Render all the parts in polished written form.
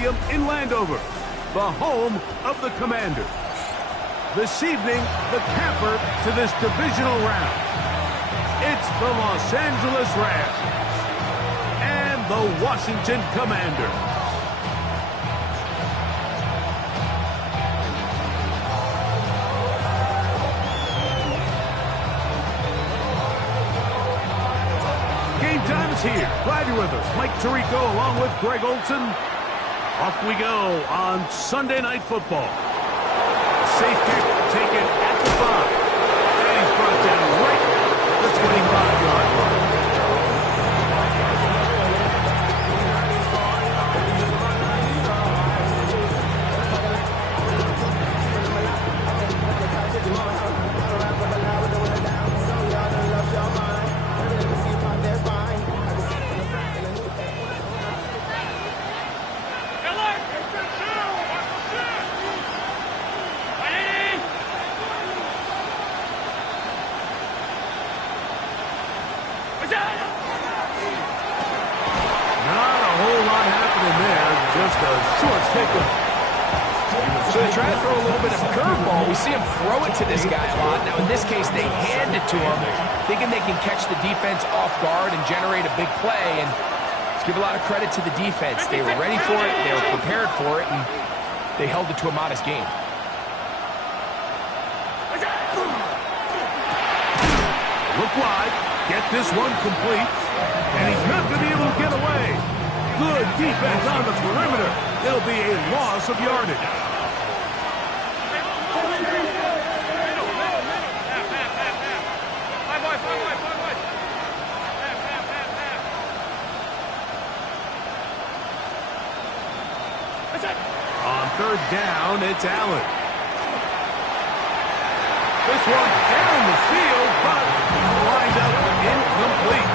Stadium in Landover, the home of the Commanders. This evening, the capper to this divisional round. It's the Los Angeles Rams and the Washington Commanders. Game time is here. Glad you're with us. Mike Tirico along with Greg Olson. Off we go on Sunday Night Football. Safe kick taken at the 5. And he's brought down right at the 25-yard line. So they try to throw a little bit of curveball. We see him throw it to this guy a lot. Now, in this case, they hand it to him, thinking they can catch the defense off guard and generate a big play. And let's give a lot of credit to the defense. They were ready for it, they were prepared for it, and they held it to a modest game. Look wide, get this one complete, and he's not going to be able to get away. Good defense on the perimeter. It'll be a loss of yardage. On third down, it's Allen. This one down the field, but lined up incomplete.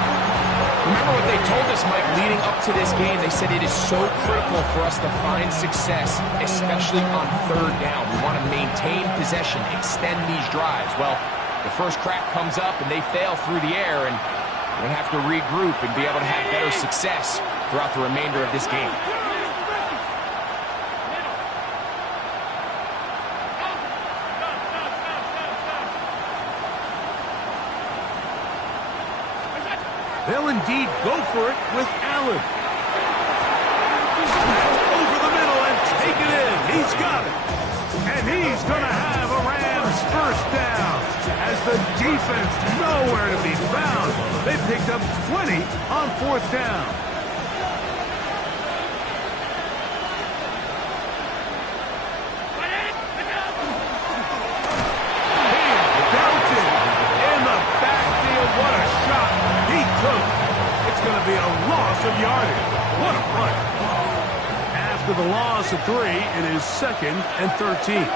Remember what they told us, Mike, leading up to this game. They said it is so critical for us to find success, especially on third down. We want to maintain possession, extend these drives. Well, the first crack comes up and they fail through the air, and we're going to have to regroup and be able to have better success throughout the remainder of this game. They'll indeed go for it with Allen. Over the middle and take it in. He's got it. And he's going to have a Rams first down. As the defense nowhere to be found. They picked up 20 on fourth down. He's belted in the backfield. What a shot. It's going to be a loss of yardage. What a run. After the loss of 3, it is 2nd and 13.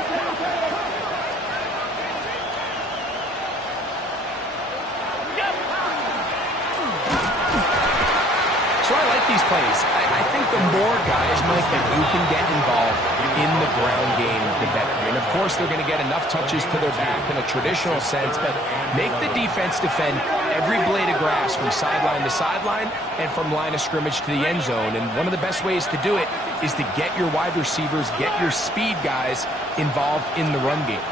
So I like these plays. I think the more guys, Mike, that you can get involved in the ground game, the better. And of course, they're going to get enough touches to their back in a traditional sense, but make the defense defend every blade of grass from sideline to sideline and from line of scrimmage to the end zone. And one of the best ways to do it is to get your wide receivers, get your speed guys involved in the run game.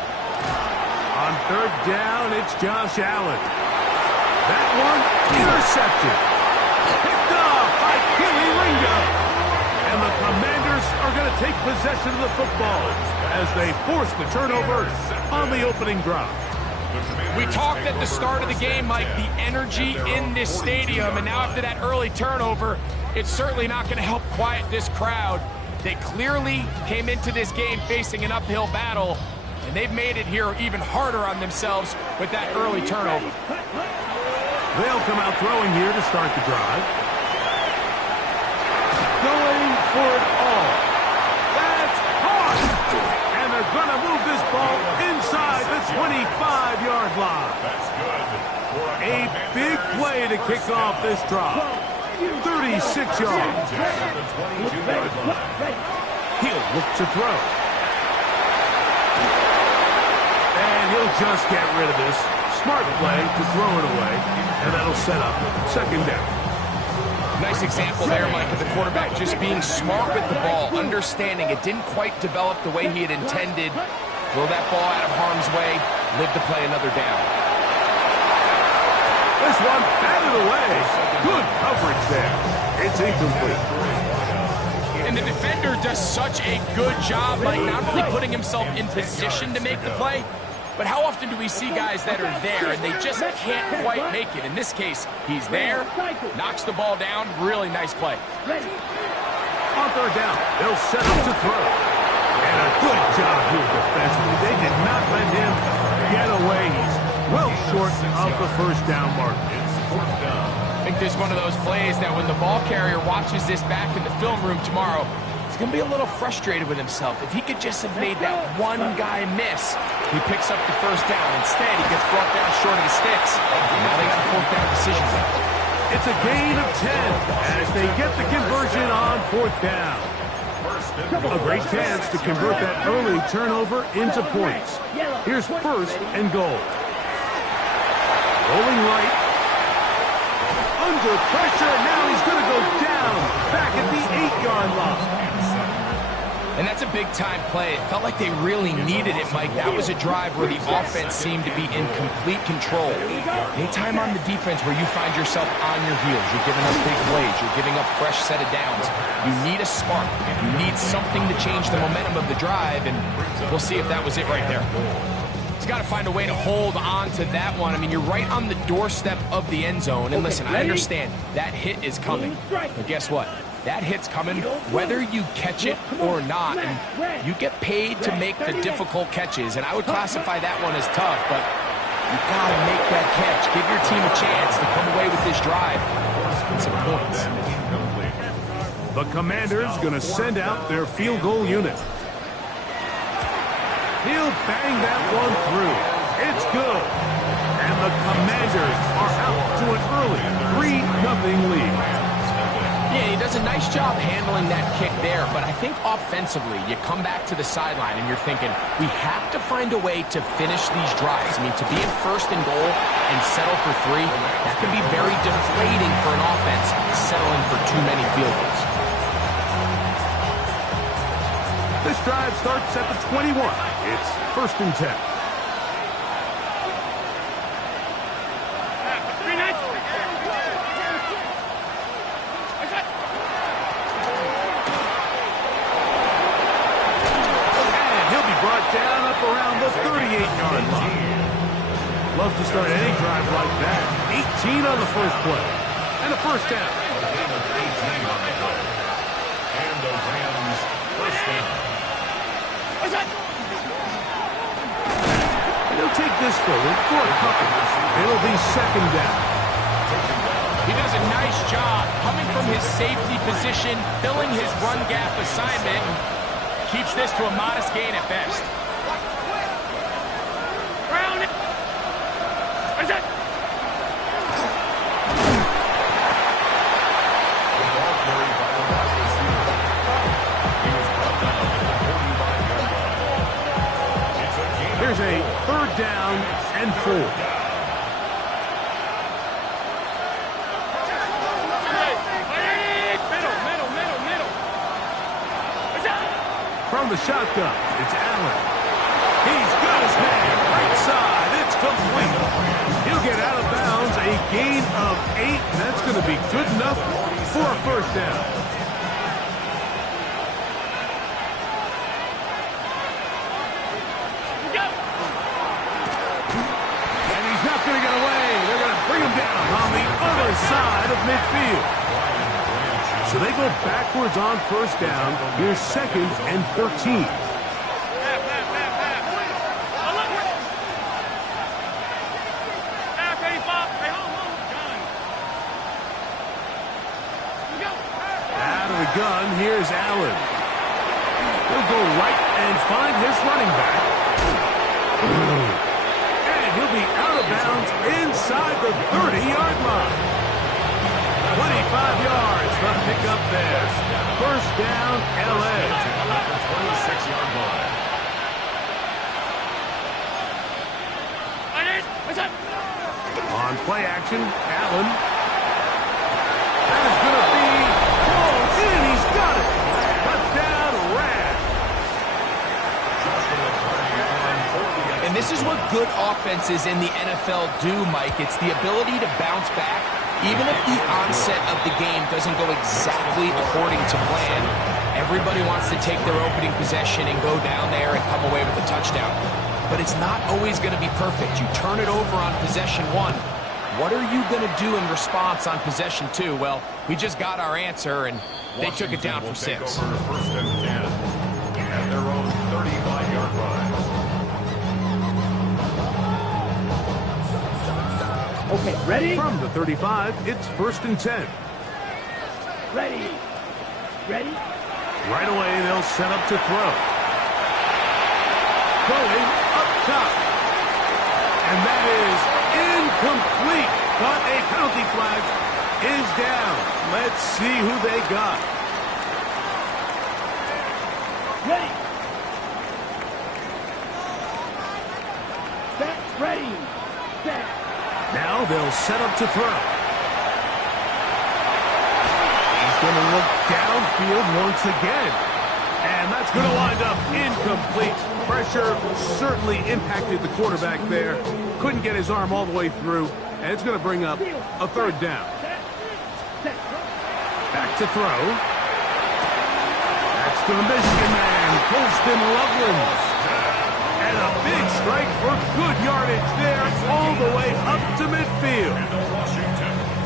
On third down, it's Josh Allen. That one intercepted. Picked off by Kelee Ringo. And the Commanders are going to take possession of the football as they force the turnover on the opening drive. We talked at the start of the game, Mike, the energy in this stadium, and now after that early turnover, it's certainly not going to help quiet this crowd. They clearly came into this game facing an uphill battle, and they've made it here even harder on themselves with that early turnover. They'll come out throwing here to start the drive. Going for it all. That's hard. And they're going to move this ball inside the 25-yard line. A big play to kick off this drive. 36 yards. He'll look to throw. And he'll just get rid of this. Smart play to throw it away, and that'll set up second down. Nice example there, Mike, of the quarterback just being smart with the ball, understanding it didn't quite develop the way he had intended. Throw that ball out of harm's way, live to play another down. This one batted away. Good coverage there. It's incomplete. And the defender does such a good job by not only putting himself in position to make the play, but how often do we see guys that are there and they just can't quite make it? In this case, he's there, knocks the ball down. Really nice play. On third down, they'll set up to throw. And a good job here defensively. They did not let him get away. He's well short of the first down mark. I think this is one of those plays that when the ball carrier watches this back in the film room tomorrow, he's going to be a little frustrated with himself. If he could just have made that one guy miss, he picks up the first down. Instead, he gets brought down short of the sticks. And now they got a fourth down decision. It's a gain of 10 as they get the conversion on fourth down. A great chance to convert that early turnover into points. Here's first and goal. Rolling right. Under pressure. Now he's going to go down. Back at the 8-yard line. And that's a big-time play. It felt like they really needed it, Mike. That was a drive where the offense seemed to be in complete control. Anytime on the defense where you find yourself on your heels, you're giving up big plays, you're giving up fresh set of downs, you need a spark. You need something to change the momentum of the drive, and we'll see if that was it right there. He's got to find a way to hold on to that one. I mean, you're right on the doorstep of the end zone. And listen, I understand that hit is coming. But guess what? That hit's coming whether you catch it or not. And you get paid to make the difficult catches. And I would classify that one as tough, but you got to make that catch. Give your team a chance to come away with this drive and some points. The Commanders going to send out their field goal unit. He'll bang that one through. It's good. And the Commanders are out to an early 3-0 lead. Yeah, he does a nice job handling that kick there, but I think offensively, you come back to the sideline and you're thinking, we have to find a way to finish these drives. I mean, to be in first and goal and settle for 3, that can be very deflating for an offense, settling for too many field goals. This drive starts at the 21. It's first and 10. Down up around the 38-yard line. Love to start any drive like that. 18 on the first play. And a first down. And the Rams first down. And he'll take this forward for a couple. It'll be second down. He does a nice job coming from his safety position, filling his run gap assignment, and keeps this to a modest gain at best. Here's a third down and 4. From the shotgun, it's Allen. He's got his man right side. It's complete. He'll get out of bounds. A gain of 8. That's going to be good enough for a first down. And he's not going to get away. They're going to bring him down on the other side of midfield. So they go backwards on first down. Here's second and 13. Out of the gun, here's Allen. He'll go right and find his running back. And he'll be out of bounds inside the 30-yard line. 25 yards for a pickup there. First down, L.A. 26-yard line. On play action, Allen. That is going to be pulled in. He's got it. Touchdown, is what good offenses in the NFL do, Mike. It's the ability to bounce back, even if the onset of the game doesn't go exactly according to plan. Everybody wants to take their opening possession and go down there and come away with a touchdown. But it's not always going to be perfect. You turn it over on possession 1. What are you going to do in response on possession 2? Well, we just got our answer, and they took it down for 6. First and 10 at their own 35-yard line. Okay, ready? From the 35, it's 1st and 10. Ready. Ready. Right away, they'll set up to throw. Going up top. And that is incomplete. But a penalty flag is down. Let's see who they got. Ready. Set. Ready. Set. Now they'll set up to throw. He's going to look downfield once again. And that's going to wind up incomplete. Pressure certainly impacted the quarterback there. Couldn't get his arm all the way through. And it's going to bring up a 3rd down. Back to throw. That's to the Michigan man, Colston Loveland. And a big strike for good yardage there all the way up to midfield.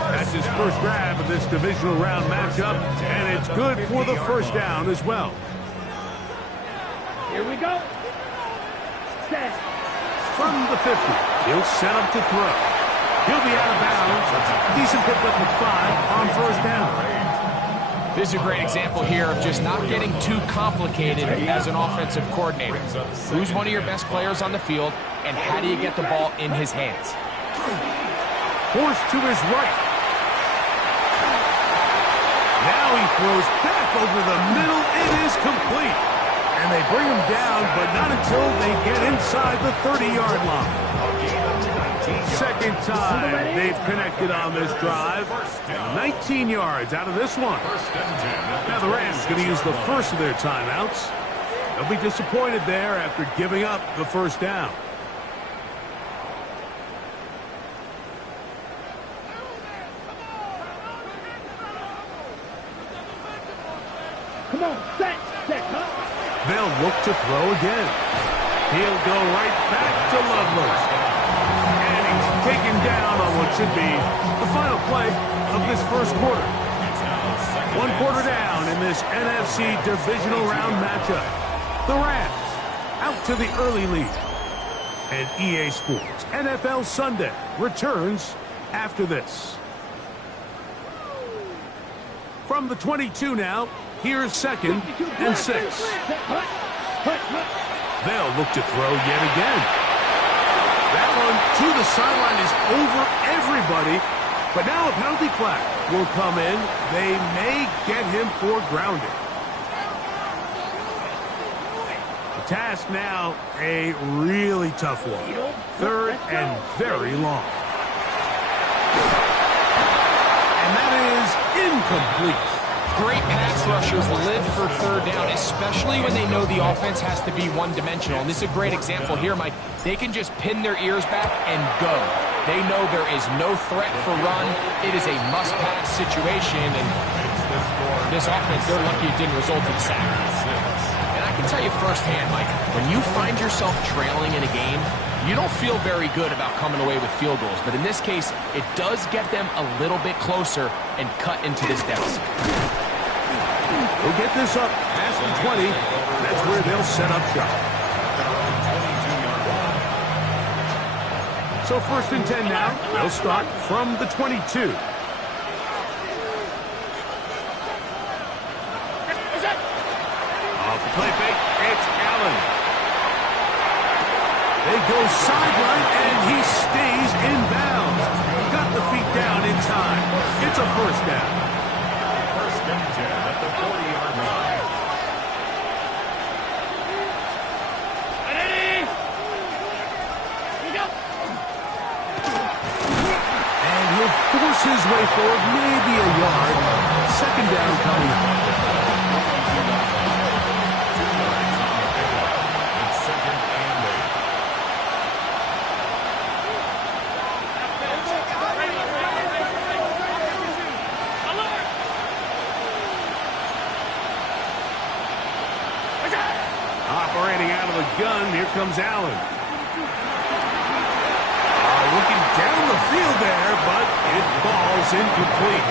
That's his first grab of this divisional round matchup, and it's good for the 1st down as well. Here we go. Set. From the 50, he'll set up to throw. He'll be out of bounds. Decent pickup of 5 on 1st down. This is a great example here of just not getting too complicated as an offensive coordinator. Who's one of your best players on the field, and how do you get the ball in his hands? Forced to his right. Now he throws back over the middle. It is complete. And they bring him down, but not until they get inside the 30-yard line. 2nd time they've connected on this drive. 19 yards out of this one. Now the Rams going to use the first of their timeouts. They'll be disappointed there after giving up the 1st down. Come on. Set. Set. Huh? They'll look to throw again. He'll go right back to Lovelace. And he's taken down on what should be the final play of this 1st quarter. 1 quarter down in this NFC divisional round matchup. The Rams out to the early lead. And EA Sports NFL Sunday returns after this. From the 22 now, here's 2nd and 6. They'll look to throw yet again. That one to the sideline is over everybody. But now a penalty flag will come in. They may get him for grounding. The task now, a really tough one. 3rd and very long. And that is incomplete. Great pass rushers live for 3rd down, especially when they know the offense has to be one-dimensional. And this is a great example here, Mike. They can just pin their ears back and go. They know there is no threat for run. It is a must-pass situation, and this offense, they're lucky it didn't result in a sack. And I can tell you firsthand, Mike, when you find yourself trailing in a game, you don't feel very good about coming away with field goals. But in this case, it does get them a little bit closer and cut into this deficit. We'll get this up past the 20. That's where they'll set up shop. So 1st and 10 now. They'll start from the 22. Off the play fake, it's Allen. They go sideline, and he stays in bounds. Got the feet down in time. It's a 1st down. 1st and 10 at the 40-yard line. Ready? We go. And he'll force his way forward, maybe a yard. 2nd down coming up. Operating out of the gun, here comes Allen. Looking down the field there, but it falls incomplete.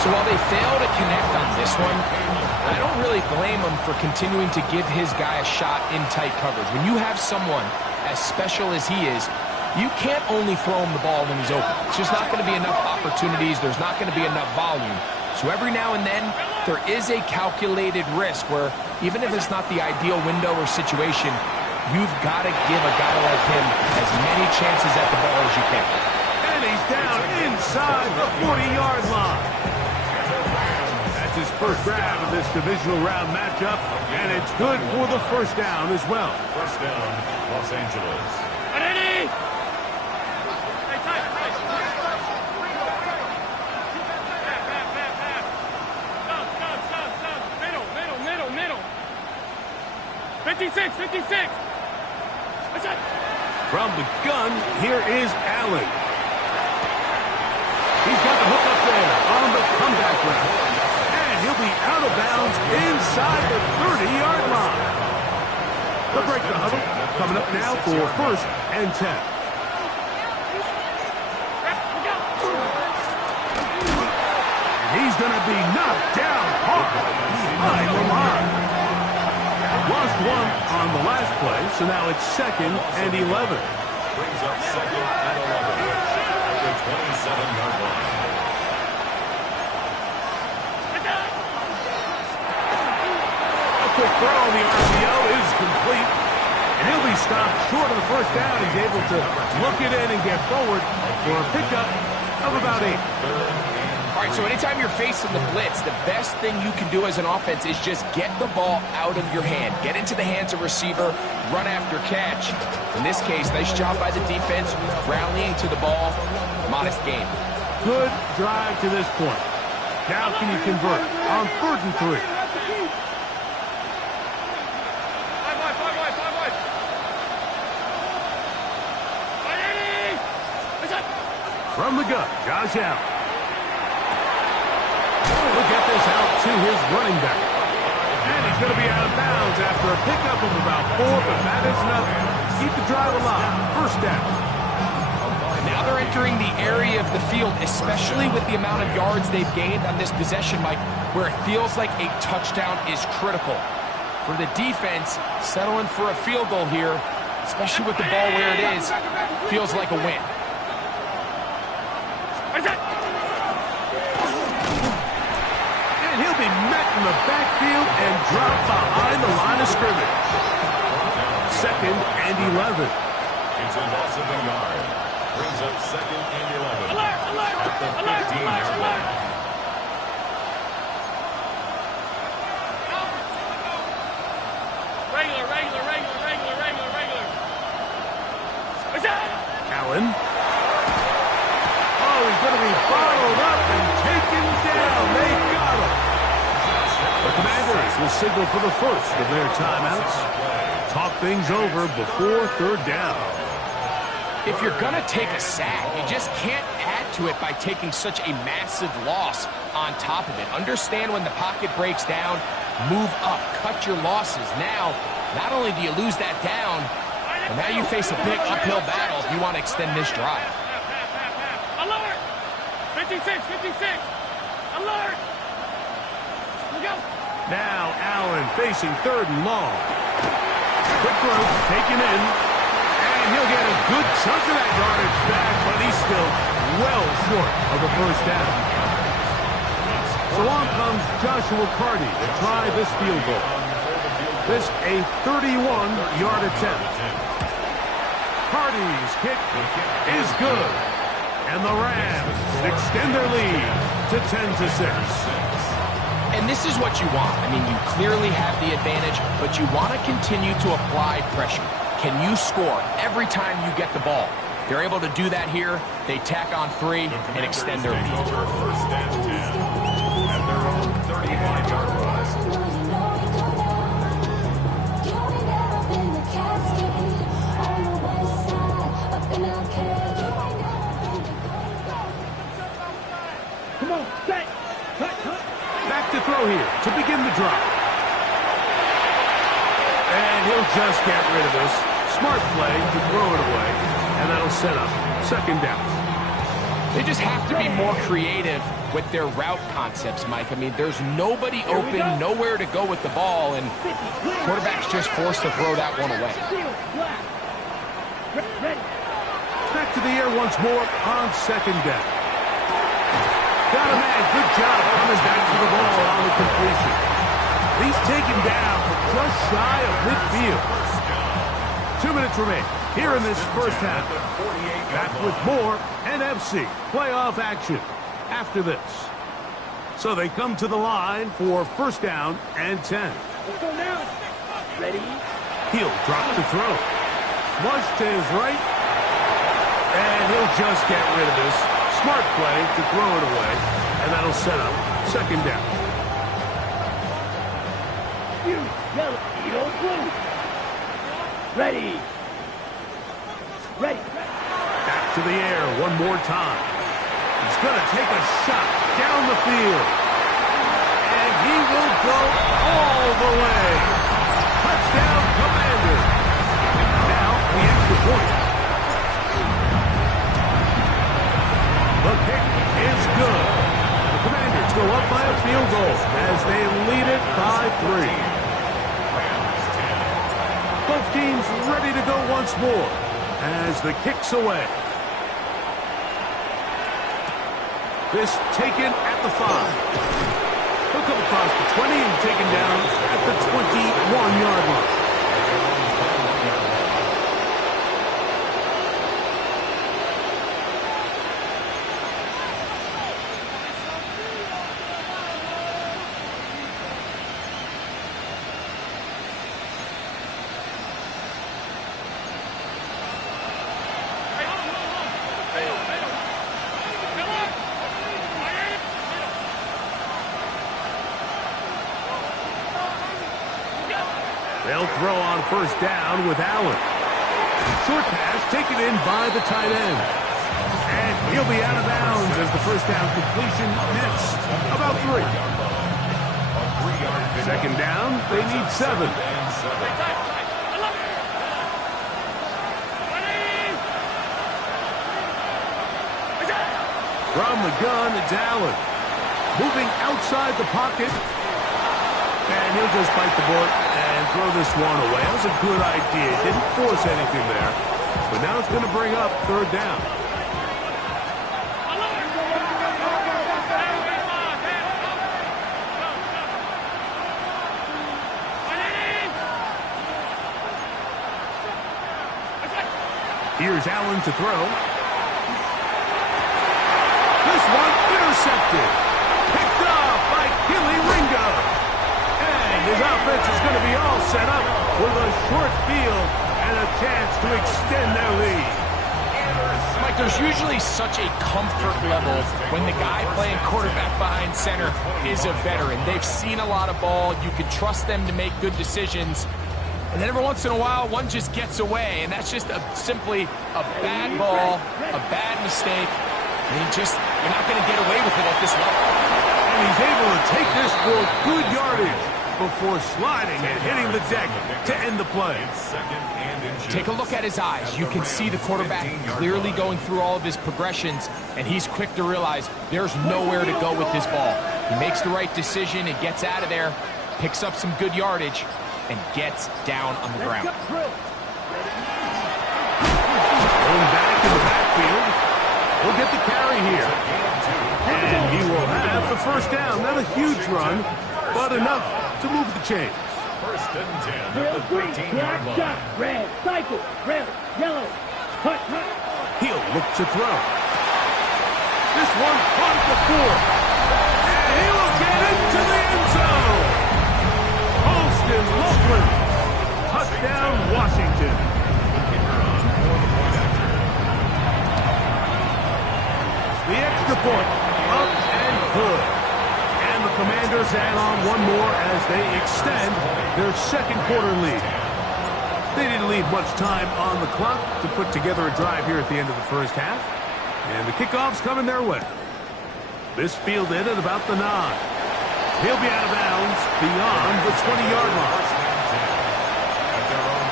So while they fail to connect on this one, I don't really blame him for continuing to give his guy a shot in tight coverage. When you have someone as special as he is, you can't only throw him the ball when he's open. It's just not going to be enough opportunities. There's not going to be enough volume. So every now and then, there is a calculated risk where even if it's not the ideal window or situation, you've got to give a guy like him as many chances at the ball as you can. And he's down inside the 40-yard line. That's his first grab of this divisional round matchup, and it's good for the first down as well. First down, Los Angeles. Ready? Middle. 56. From the gun, here is Allen. He's got the hook up there on the comeback route. And he'll be out of bounds inside the 30-yard line. The break the huddle coming up now for first and 10. And he's going to be knocked down hard behind the line. Lost one on the last play, so now it's second and 11. Brings up second and 11 at the 27-yard line. A quick throw on the RPO is complete, and he'll be stopped short of the first down. He's able to look it in and get forward for a pickup of about 8. All right, so anytime you're facing the blitz, the best thing you can do as an offense is just get the ball out of your hand. Get into the hands of receiver, run after catch. In this case, nice job by the defense, rallying to the ball. Modest gain. Good drive to this point. Now can you convert on 3rd and 3? From the gun, Josh Allen. He'll get this out to his running back. And he's going to be out of bounds after a pickup of about 4, but that is enough to keep the drive alive. First down. Now they're entering the area of the field, especially with the amount of yards they've gained on this possession, Mike, where it feels like a touchdown is critical. For the defense, settling for a field goal here, especially with the ball where it is, feels like a win. And he'll be met in the backfield and dropped behind the line of scrimmage. Second and 11. It's a loss of a yard. Brings up second and 11. At the 15-yard line. Regular. Allen. Oh, he's going to be bottled up and taken down. They got him. The Commanders will signal for the first of their timeouts. Talk things over before 3rd down. If you're going to take a sack, you just can't add to it by taking such a massive loss on top of it. Understand when the pocket breaks down, move up, cut your losses. Now, not only do you lose that down, but now you face a big uphill battle if you want to extend this drive. Alert! 56! Alert! Look out! Now Allen facing 3rd and long. Quick throw taken in. And he'll get a good chunk of that yardage back, but he's still well short of the first down. So on comes Joshua Carty to try this field goal. This a 31-yard attempt. Carty's kick is good. And the Rams extend their lead to 10-6. And this is what you want. I mean, you clearly have the advantage, but you want to continue to apply pressure. Can you score every time you get the ball? They're able to do that here. They tack on 3 and extend their lead. First and 10 at their own 35-yard line. Come on, set! Cut! Back to throw here to begin the drive. And he'll He'll just get rid of this. Smart play to throw it away, and that'll set up second down. They just have to be more creative with their route concepts, Mike. I mean, there's nobody open, nowhere to go with the ball, and quarterback's just forced to throw that one away. Back to the air once more on second down. Got a man. Good job coming back to the ball on the completion. He's taken down just shy of midfield. 2 minutes remain here in this first half. Back with more NFC playoff action after this. So they come to the line for first down and 10. Let's go now. Ready? He'll drop to throw. Flush to his right. And he'll just get rid of this. Smart play to throw it away. And that'll set up second down. You yellow, yellow, blue. Ready. Ready. Back to the air one more time. He's going to take a shot down the field. And he will go all the way. Touchdown, Commander. Now, the extra point. The kick is good. The Commanders go up by a field goal as they lead it by 3. Both teams ready to go once more as the kick's away. This taken at the 5. He'll come across the 20 and taken down at the 21-yard line. They'll throw on first down with Allen. Short pass taken in by the tight end. And he'll be out of bounds as the first down completion nets about 3. Second down, they need 7. From the gun, it's Allen. Moving outside the pocket. And he'll just bite the bullet and throw this one away. That was a good idea. Didn't force anything there. But now it's going to bring up third down. Here's Allen to throw. This one intercepted. Picked off by Kelee Ringo. His offense is going to be all set up with a short field and a chance to extend their lead. Mike, there's usually such a comfort level when the guy playing quarterback behind center is a veteran. They've seen a lot of ball. You can trust them to make good decisions. And then every once in a while, one just gets away, and that's just simply a bad ball, a bad mistake. I mean, you're not going to get away with it at this level. And he's able to take this for good yardage before sliding and hitting the deck to end the play. Take a look at his eyes. You can see the quarterback clearly going through all of his progressions, and he's quick to realize there's nowhere to go with this ball. He makes the right decision and gets out of there, picks up some good yardage, and gets down on the ground. Going back in the backfield. He'll get the carry here. And he will have the first down. Not a huge run, but enough to move the chains. First and 10 at Real the green, 13-yard black, line. dot, red, cycle, red, yellow, hut, hut. He'll look to throw. This one caught at the 4. And he will get into the end zone. Holston Loveland. Touchdown, Washington. The extra point, up and good. And the Commanders add on one more as they extend their second quarter lead. They didn't leave much time on the clock to put together a drive here at the end of the first half. And the kickoff's coming their way. This fielded at about the 9. He'll be out of bounds beyond the 20-yard line. At their own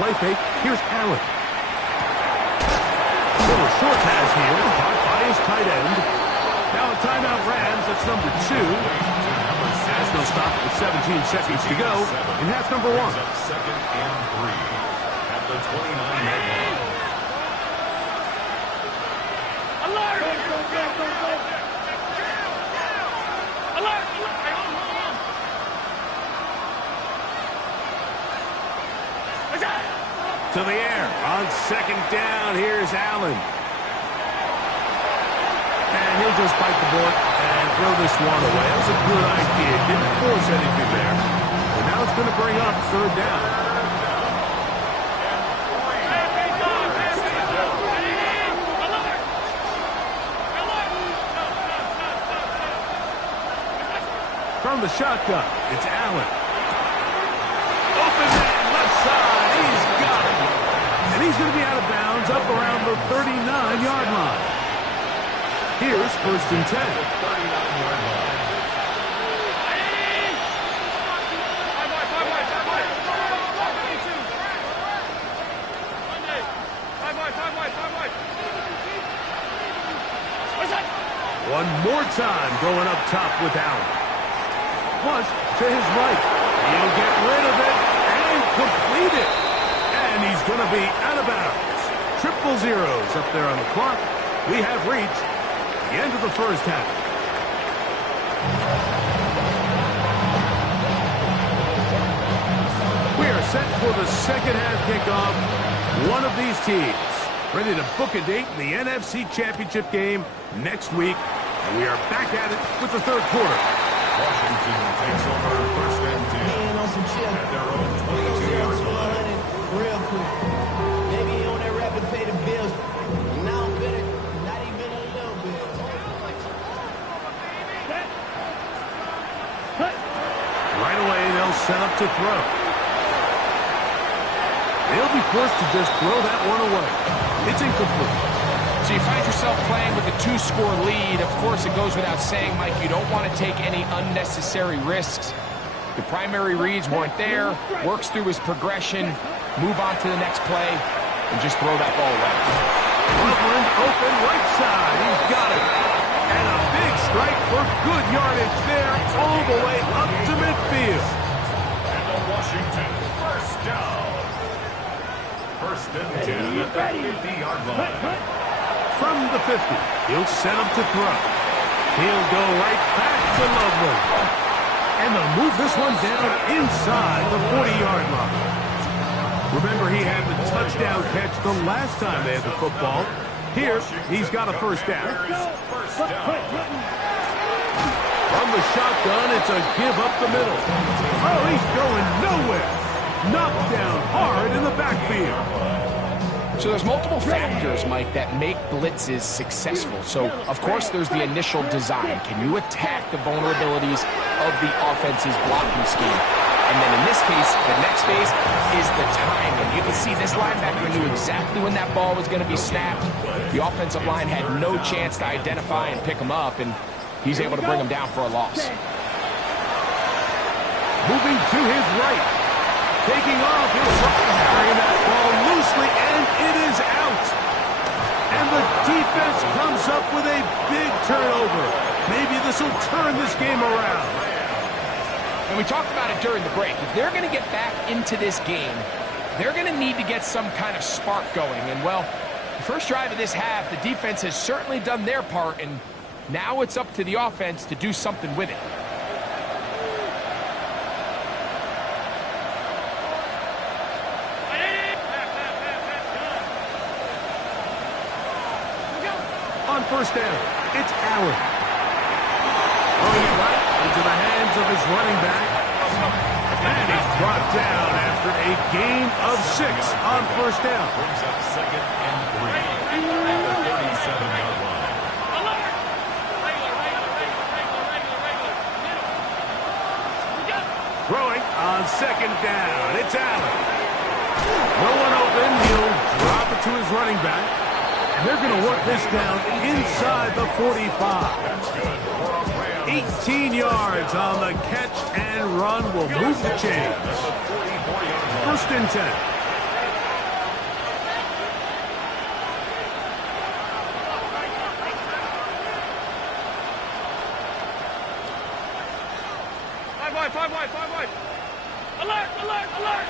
play fake. Here's Allen. Little short pass here, caught by his tight end. Now a timeout Rams, that's number 2. As they'll stop with 17 seconds to go in half number 1. Second and 3 at the 29-yard line. Alert! Alert! To the air on second down. Here's Allen. And he'll just bite the bullet and throw this one away. That was a good idea. Didn't force anything there. And now it's going to bring up third down. From the shotgun, it's Allen. Open man, left side. He's got it. And he's going to be out of bounds up around the 39-yard line. Here's first and 10. 39-yard line. One more time going up top with Allen. Flush to his right. He'll get rid of it and complete it. And he's going to be out of bounds. Triple zeros up there on the clock. We have reached the end of the first half. We are set for the second half kickoff. One of these teams ready to book a date in the NFC Championship game next week. And we are back at it with the third quarter. Washington takes over first and 10 at their own 22-yard line. Real quick. Maybe you on that rapid pay the bills. Now I'm better. Not even a little bit. Right away, they'll set up to throw. They'll be forced to just throw that one away. It's incomplete. So you find yourself playing with a 2-score lead. Of course, it goes without saying, Mike, you don't want to take any unnecessary risks. The primary reads weren't there. Works through his progression. Move on to the next play and just throw that ball away. Loveland open right side. He's got it. And a big strike for good yardage there all the way up to midfield. And the Washington first down. First and 10 at the 50-yard line. From the 50, he'll set up to throw. He'll go right back to Loveland. And they'll move this one down inside the 40-yard line. Remember, he had the touchdown catch the last time they had the football. Here, he's got a first down. From the shotgun, it's a give up the middle. Oh, he's going nowhere. Knocked down hard in the backfield. So there's multiple factors, Mike, that make blitzes successful. So, of course, there's the initial design. Can you attack the vulnerabilities of the offense's blocking scheme? And then in this case, the next phase is the timing. You can see this linebacker knew exactly when that ball was going to be snapped. The offensive line had no chance to identify and pick him up, and he's able to bring him down for a loss. Moving to his right. Taking off, he'll carry that ball loosely, and it is out. And the defense comes up with a big turnover. Maybe this will turn this game around. And we talked about it during the break. If they're going to get back into this game, they're going to need to get some kind of spark going. And, well, the first drive of this half, the defense has certainly done their part, and now it's up to the offense to do something with it. On first down, it's Allen. Throwing it right into the hands of his running back. And he's brought down after a gain of 6 on first down. Brings up second and 3 at the 37-yard line. Throwing on second down, it's Allen. No one open, he'll drop it to his running back. And they're going to work this down inside the 45. 18 yards on the catch and run will move the chains. First and 10. Alert, alert!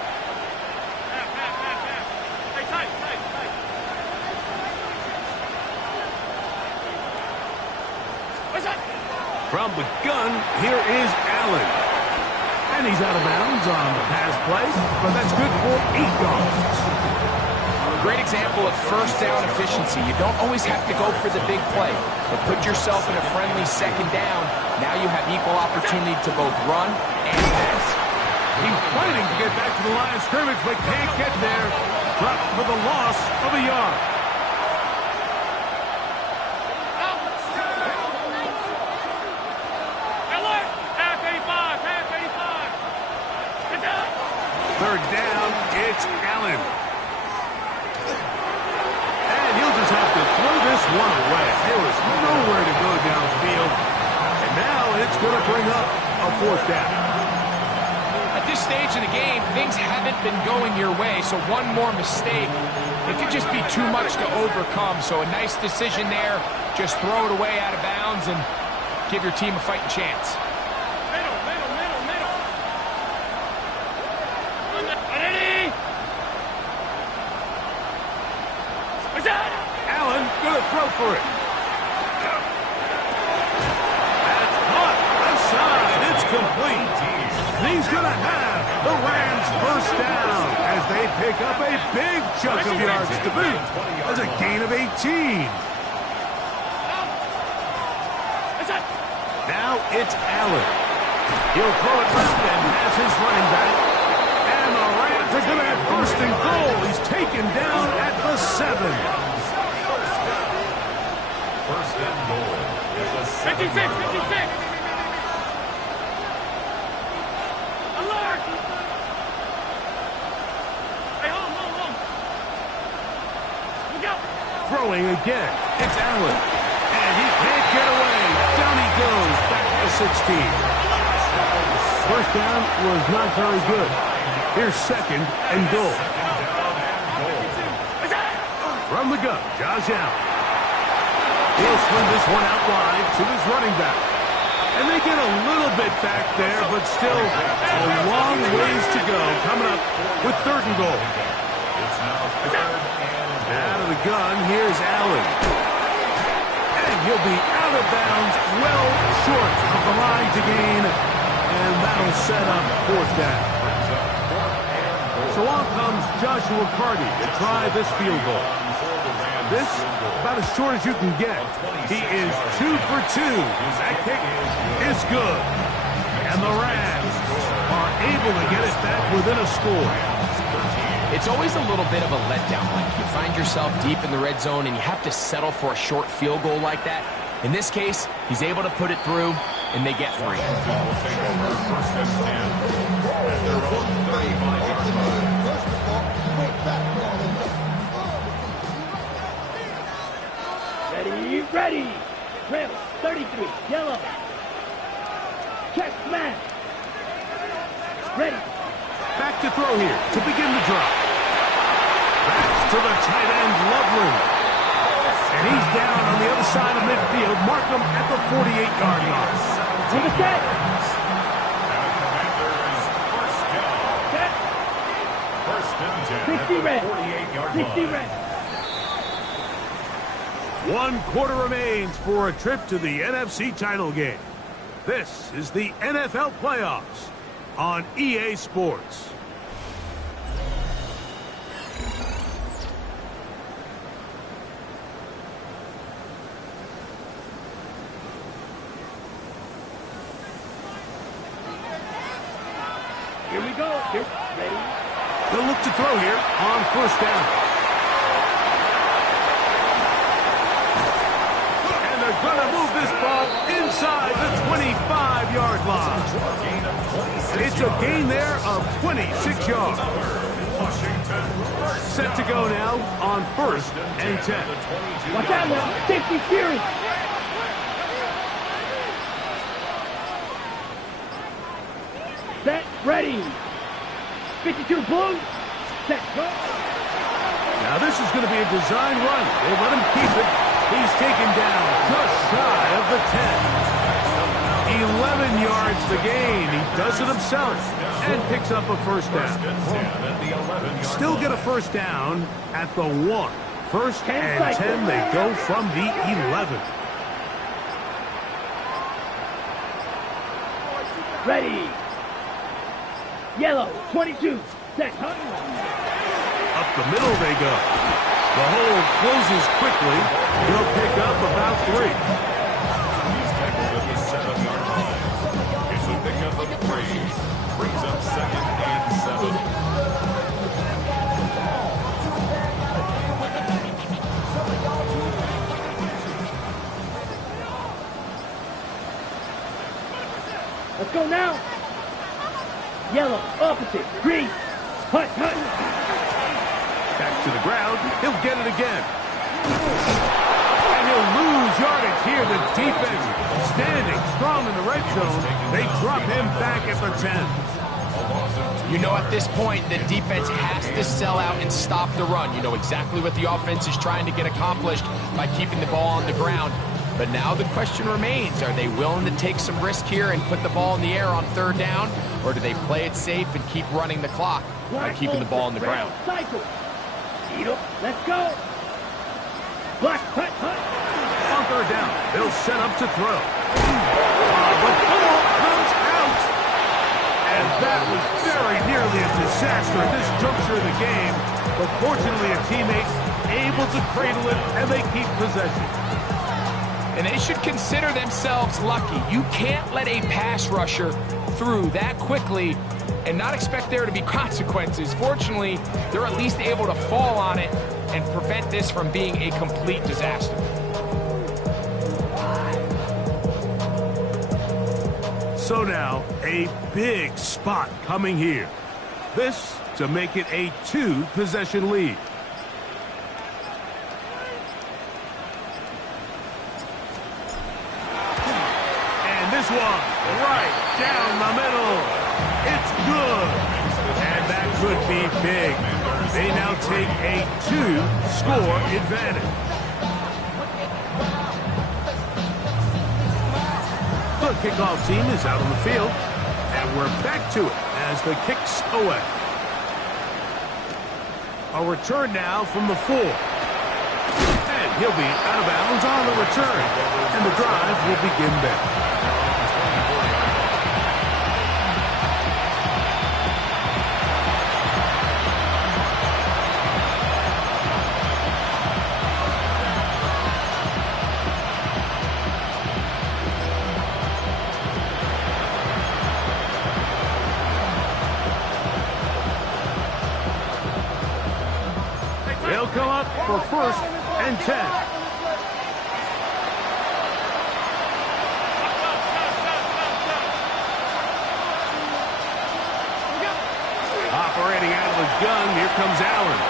Hey, tight, tight, tight. What's that? From the gun, here is Allen. And he's out of bounds on the pass play, but that's good for 8 yards. A great example of first down efficiency. You don't always have to go for the big play, but put yourself in a friendly second down. Now you have equal opportunity to both run and pass. He's fighting to get back to the line of scrimmage, but can't get there. Dropped for the loss of a yard. Alert! Half 85, half 85. Get down. Third down, it's Allen. And he'll just have to throw this one away. There was nowhere to go downfield. And now it's going to bring up a 4th down. At this stage of the game, things haven't been going your way, so one more mistake, it could just be too much to overcome. So a nice decision there. Just throw it away out of bounds and give your team a fighting chance. Middle, middle, middle, middle. Ready? What's that? Allen going to throw for it. That's caught. Left side. It's complete. And he's going to have the Rams first down as they pick up a big chunk of yards to boot. That's a gain of 18. What's that? Now it's Allen. He'll throw it left and has his running back. And the Rams are going to have first and goal. He's taken down at the 7. First and goal. It was 56, 56. Alert! Hey, hold. Look out! Throwing again. It's Allen. And he can't get away. Down he goes. Back to the 16. First down was not very good. Here's second and goal. From the gun, Josh Allen. He'll swing this one out wide to his running back. And they get a little bit back there, but still a long ways to go. Coming up with third and goal. It's now third and Out of the gun, here's Allen. And he'll be out of bounds, well short of the line to gain. And that'll set up 4th down. So on comes Joshua Carty to try this field goal. This, about as short as you can get. He is 2 for 2. That kick is good. And the Rams are able to get it back within a score. It's always a little bit of a letdown. Like you find yourself deep in the red zone and you have to settle for a short field goal like that. In this case, he's able to put it through, and they get 3. will take over first and 10 at their own 35-yard line. Ready. Trail 33, yellow. Check man. Ready. Back to throw here to begin the drop. Back to the tight end, Loveland. And he's down on the other side of midfield. Mark him at the 48-yard line. On the set. First and 10 at 60 the red. 48-yard 60 line. red. 1 quarter remains for a trip to the NFC title game. This is the NFL playoffs on EA Sports. Here we go. Here. Ready. They'll look to throw here on first down. And they're going to move this ball inside the 25-yard line. It's a gain there of 26 yards. Set to go now on first and 10. Watch out now. Safety series. Set. Ready. 52 blue. Set. Go. Now this is going to be a design run. They let him keep it. He's taken down just shy of the 10. 11 yards the gain. He does it himself and picks up a first down. Still get a first down at the 1. First and 10, they go from the 11. Ready. Yellow, 22. Set. Up the middle they go. The hole closes quickly. He'll pick up about 3. He's tackled at the 7-yard line. It's a pickup of 3. Brings up 2nd and 7. Let's go now. Yellow, opposite, green. Hut, hut. Back to the ground. He'll get it again. And he'll lose yardage here. The defense standing strong in the red zone. They drop him back at the 10. You know, at this point, the defense has to sell out and stop the run. You know exactly what the offense is trying to get accomplished by keeping the ball on the ground. But now the question remains, are they willing to take some risk here and put the ball in the air on 3rd down? Or do they play it safe and keep running the clock by keeping the ball on the ground? Cycle. Let's go. Black, hut, hut. On 3rd down, they'll set up to throw. The ball comes out. And that was very nearly a disaster at this juncture of the game. But fortunately, a teammate able to cradle it, and they keep possession. And they should consider themselves lucky. You can't let a pass rusher through that quickly and not expect there to be consequences. Fortunately, they're at least able to fall on it and prevent this from being a complete disaster. So now, a big spot coming here. This to make it a 2-possession lead. This one, right down the middle. It's good. And that could be big. They now take a 2-score advantage. The kickoff team is out on the field. And we're back to it as the kick's away. A return now from the 4. And he'll be out of bounds on the return. And the drive will begin there. They'll come up for 1st and 10. Operating out of the gun, here comes Allen.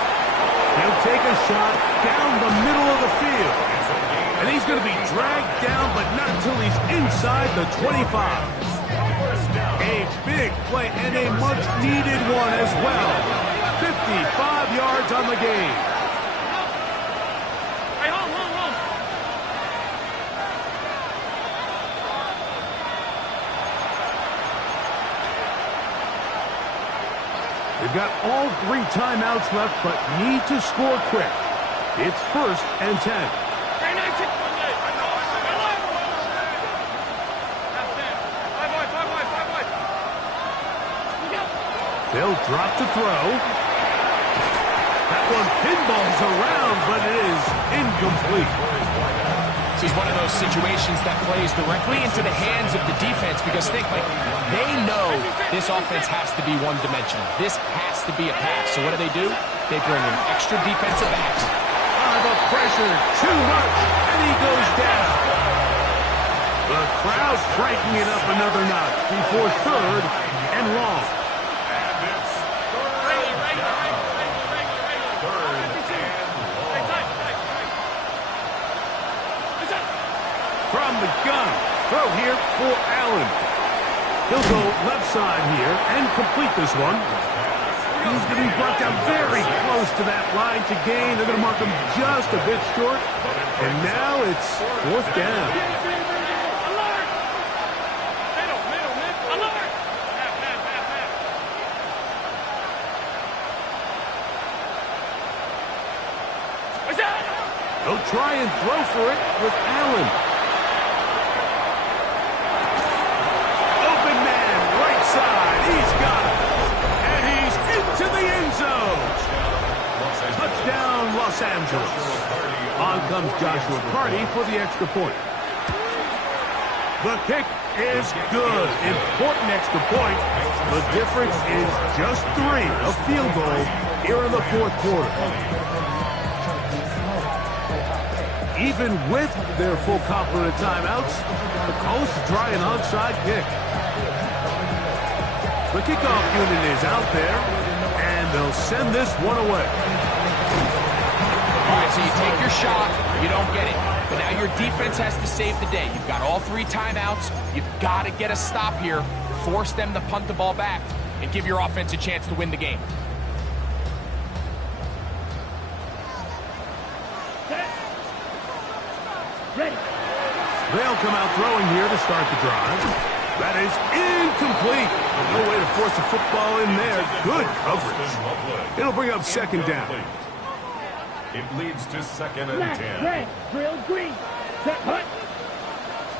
He'll take a shot down the middle of the field. And he's going to be dragged down, but not until he's inside the 25. A big play and a much-needed one as well. 55 yards on the game. Hey, hold. They've got all 3 timeouts left, but need to score quick. It's 1st and 10. Hey, 9-6 Monday. They'll drop to throw. That one pinballs around, but it is incomplete. This is one of those situations that plays directly into the hands of the defense because think, like, they know this offense has to be one-dimensional. This has to be a pass. So what do? They bring in extra defensive backs. The pressure, too much, and he goes down. The crowd cranking it up another notch before 3rd and long. From the gun, throw here for Allen. He'll go left side here and complete this one. He's going to be brought down very close to that line to gain. They're going to mark him just a bit short. And now it's 4th down. He'll try and throw for it with Allen. Open man, right side. He's got it. And he's into the end zone. Touchdown, Los Angeles. On comes Joshua Carty for the extra point. The kick is good. Important extra point. The difference is just 3, a field goal here in the fourth quarter. Even with their full complement of timeouts, the Colts try an onside kick. The kickoff unit is out there, and they'll send this one away. All right, so you take your shot, you don't get it. But now your defense has to save the day. You've got all 3 timeouts. You've got to get a stop here, force them to punt the ball back, and give your offense a chance to win the game. Ready. They'll come out throwing here to start the drive. That is incomplete. No way to force a football in there. Good coverage. It'll bring up second down. It leads to second and Black, 10. red, drill, green. Set, hut.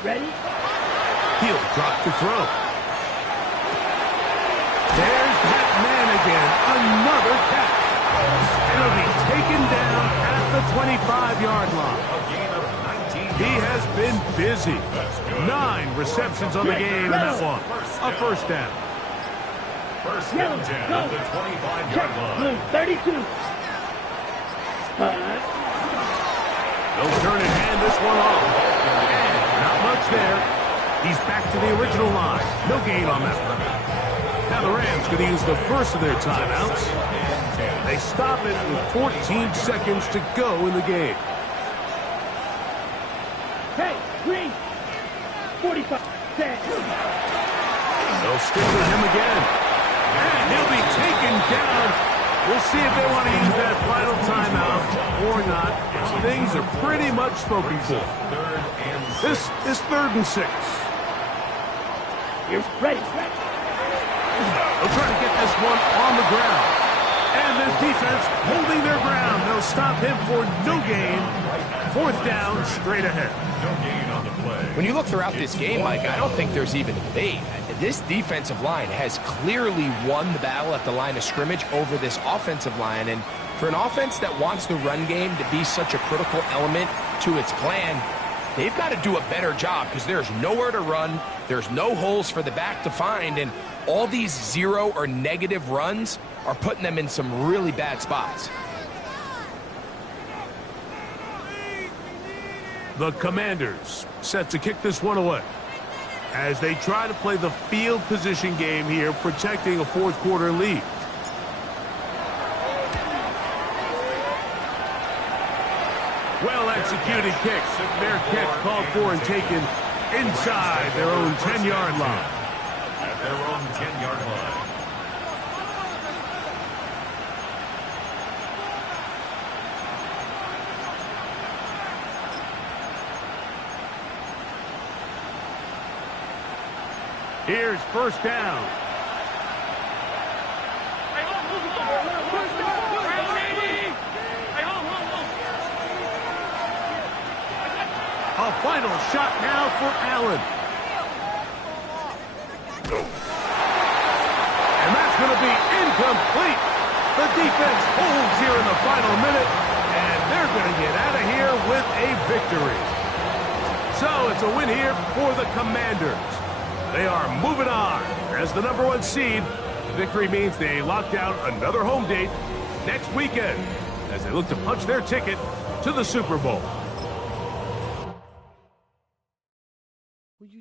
Ready. He'll drop to throw. There's that man again. Another catch. It'll be taken down at the 25-yard line. A gain of 19. He has been busy. 9 receptions on the game, and that one, a first down. First Yellow, and 10 go. at the 25-yard line. Blue, 32. They'll turn and hand this one off. And not much there. He's back to the original line. No gain on that one. Now the Rams going to use the first of their timeouts. They stop it with 14 seconds to go in the game. Hey, green. 45. 10. They'll stick with him again. And he'll be taken down. We'll see if they want to use that final timeout or not. Things are pretty much spoken for. This is 3rd and 6. You're ready. They'll try to get this one on the ground. And this defense holding their ground. They'll stop him for no gain. 4th down, straight ahead. No gain on the play. When you look throughout this game, Mike, I don't think there's even a debate. This defensive line has clearly won the battle at the line of scrimmage over this offensive line. And for an offense that wants the run game to be such a critical element to its plan, they've got to do a better job because there's nowhere to run. There's no holes for the back to find. And all these 0 or negative runs are putting them in some really bad spots. The Commanders set to kick this one away as they try to play the field position game here, protecting a fourth quarter lead. Well-executed kick. Their catch called for and taken inside their own 10-yard line. At their own 10-yard line. Here's first down. A final shot now for Allen. And that's going to be incomplete. The defense holds here in the final minute, and they're going to get out of here with a victory. So it's a win here for the Commanders. They are moving on as the #1 seed. Victory means they lock down another home date next weekend as they look to punch their ticket to the Super Bowl.